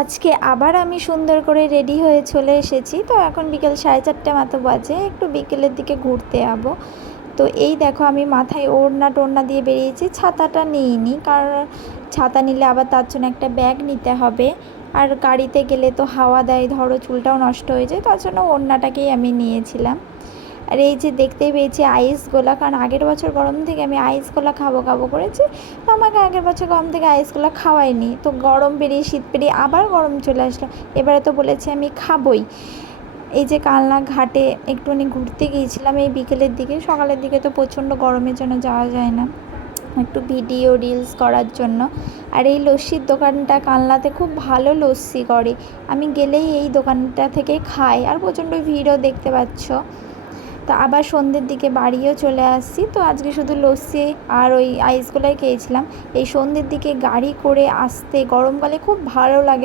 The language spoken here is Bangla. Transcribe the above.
আজকে আবার আমি সুন্দর করে রেডি হয়ে চলে এসেছি। তো এখন বিকেল 4:30 মতো বাজে, একটু বিকেলের দিকে ঘুরতে যাবো। তো এই দেখো আমি মাথায় ওড়না টোড়না দিয়ে বেরিয়েছি, ছাতাটা নিইনি, কারণ ছাতা নিলে আবার তার জন্য একটা ব্যাগ নিতে হবে, আর গাড়িতে গেলে তো হাওয়া দেয়, ধরো চুলটাও নষ্ট হয়ে যায়, তার জন্য ওড়নাটাকেই আমি নিয়েছিলাম। আর এই যে দেখতেই পেয়েছি আইস গোলা, কারণ আগের বছর গরম থেকে আমি আইস গোলা খাবো খাবো করেছি, তো আমাকে আগের বছর গরম থেকে আইস গোলা খাওয়াইনি, তো গরম পেরিয়ে শীত পেরিয়ে আবার গরম চলে আসলো, এবারে তো বলেছি আমি খাবই। এই যে কালনা ঘাটে একটুখানি ঘুরতে গিয়েছিলাম এই বিকেলের দিকে, সকালের দিকে তো প্রচণ্ড গরমের জন্য যাওয়া যায় না, একটু ভিডিও রিলস করার জন্য। আর এই লস্যির দোকানটা কালনাতে খুব ভালো লস্যি করে, আমি গেলেই এই দোকানটা থেকে খাই, আর প্রচণ্ড ভিড়ও দেখতে পাচ্ছ। তো আবার সন্ধ্যের দিকে বাড়িও চলে আসছি। তো আজকে শুধু লস্যি আর ওই আইসগুলাই খেয়েছিলাম। এই সন্ধ্যের দিকে গাড়ি করে আসতে গরমকালে খুব ভালো লাগে।